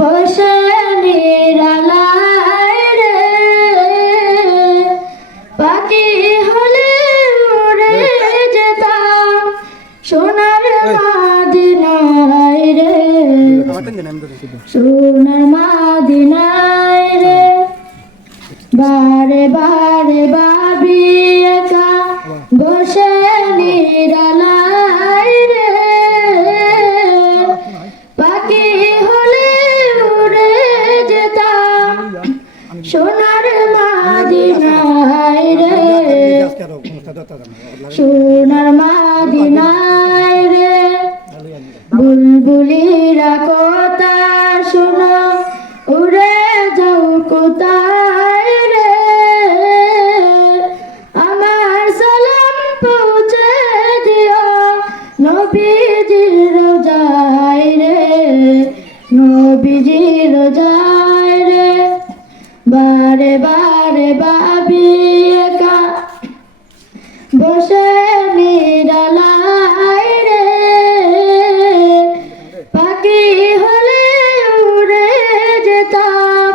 বসে নিরালায় রে পাখি হলে উড়ে যেতাম সোনার মাদিনায় রে সোনার মাদিনায় রে বারে বারে ভাবি একা বসে নিরালায় রে পাখি হলে উড়ে যেতাম সোনার মাদিনায় রে সোনার মাদিনায় রে বুলবুলিরা কথা শোনা উড়ে যাও কোথায় রে আমার সালাম পৌঁছে দিও নবীজির রোজায় রে নবীজির রোজায় রে বারে বারে ভাবি একা বসে নিরালায় রে পাখি হলে উড়ে যেতাম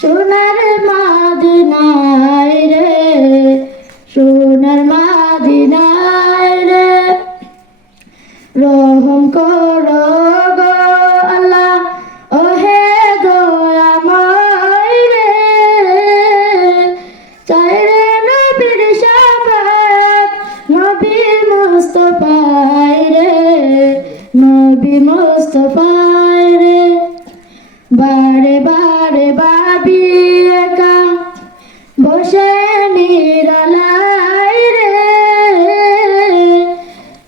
সোনার মাদিনায় রে সোনার মাদিনায় রে রহম করো গো আল্লাহ ওহে দয়াময় রে চাই রে নবীর শাফাত নবী মুস্তাফায় রে নবী মুস্তাফায় রে বারে বারে ভাবি একা বসে নিরালায় রে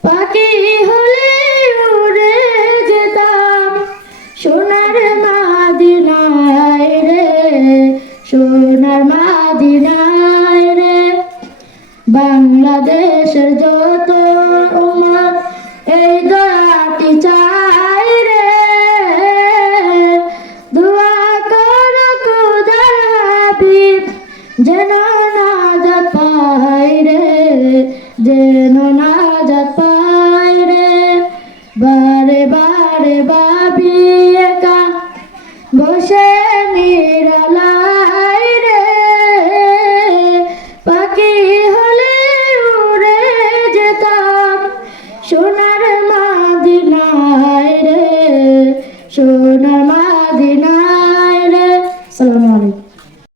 পাখি হলে উড়ে যেতাম সোনার মাদিনায় রে সোনার মাদিনায় রে বাংলাদেশের যত উম্মত এই দয়াটি চায় রে দোয়া করো খোদার হাবিব যেন নাজাত পায় রে যেন নাজাত পায় রে বারে বারে ভাবি একা বসে নিরালা